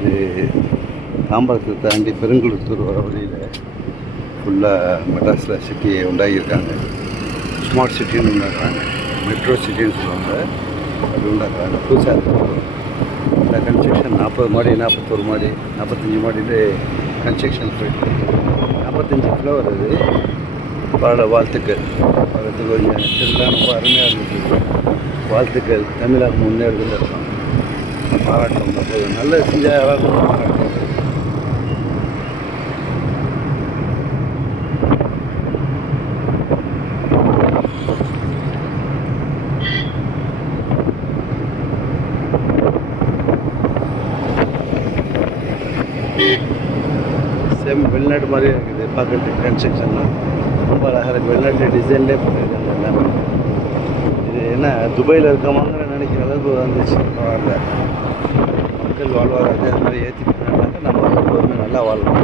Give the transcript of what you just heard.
இது தாம்பரத்தை தாண்டி பெருங்குளத்தூர் வர வழியில் ஃபுல்லாக மெட்ராஸில் சிட்டியை உண்டாகியிருக்காங்க. ஸ்மார்ட் சிட்டின்னு உண்டாக்குறாங்க, மெட்ரோ சிட்டின்னு சொல்லுவாங்க. அப்படி உண்டாக்குறாங்க புதுசாக. இந்த கன்ஸ்ட்ரக்ஷன் 40 மாடி 41 மாடி 45 மாடியில் கன்ஸ்ட்ரக்ஷன் போயிட்டு 45 ஃப்ளோர். அது பல வாழ்த்துக்கள். பார்க்கறதுக்கு கொஞ்சம் திருவிழா ரொம்ப அருமையாக இருந்துச்சு. வாழ்த்துக்கள். தமிழக முன்னேறுதல் இருக்கும். பாராட்டம் போது நல்ல செஞ்சால் யாராவது பாராட்டம். சேம் வெளிநாட்டு மாதிரியே இருக்குது பார்க்குறதுக்கு. கன்ஸ்ட்ரக்ஷன்லாம் ரொம்ப அழகாக இருக்குது. வெளிநாட்டு டிசைன்லேயே பண்ணியிருக்காங்க எல்லாமே. இது என்ன துபாயில் இருக்கமாங்கிற நினைக்கிற அளவுக்கு வந்துச்சு. பரவாயில்ல, மக்கள் வாழ்வாதாரத்தை அது மாதிரி ஏற்றி பண்ணாங்க. நம்ம எப்போதுமே நல்லா வாழ்வோம்.